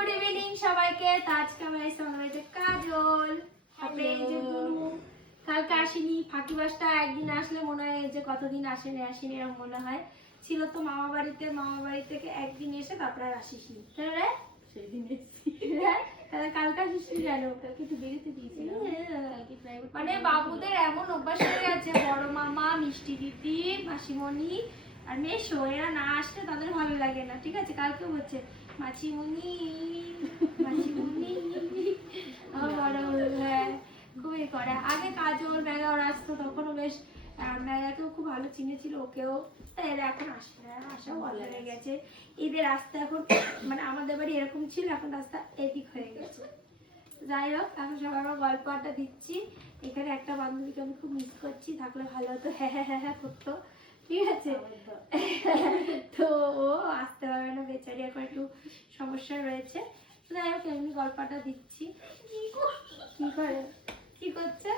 Good evening সবাইকে। তো আজকে আমরা এসে আমাদের বাড়িতে কাজল, তারপরে এই যে গুরু, কালকে আসেনি। ফাঁকিবাসটা একদিন আসলে মনে হয় যে কতদিন আসেনি এরকম মনে হয়। ছিল তো মামা বাড়িতে, মামা বাড়ি থেকে একদিন এসে তারপরে আর আসিসনি। তাই রে? সেদিন এসেছি। তাহলে কালকে আসিসনি কেন? কালকে একটু বেরোতে দিয়েছিলাম। মানে বাবুদের এমন অভ্যাস হয়ে গেছে, বড় মামা, মিষ্টি দিদি, মাসিমণি আর মেশো, এরা না আসলে তাদের ভালো লাগে না। ঠিক আছে, কালকে হচ্ছে মাসিমণি মাসিমণি আমার বড় হ্যাঁ খুবই করে। আগে কাজল মেঘা ওরা আসতো, তখনও বেশ মেঘাকেও খুব ভালো চিনেছিল, ওকেও। এরা এখন আসে না, আসাও বন্ধ হয়ে গেছে। ঈদের রাস্তা এখন মানে আমাদের বাড়ি এরকম ছিল, এখন রাস্তা এদিক হয়ে গেছে। যাই হোক, এখন সবাই আমার গল্প আড্ডা দিচ্ছি। এখানে একটা বান্ধবীকে আমি খুব মিস করছি, থাকলে ভালো হতো, হ্যাঁ হ্যাঁ হ্যাঁ হ্যাঁ করতো। ঠিক আছে, তো ও আসতে পারবে না বেচারি, এখন একটু সমস্যা রয়েছে। যাই হোক, এমনি গল্পটা দিচ্ছি। কি করে কি করছে?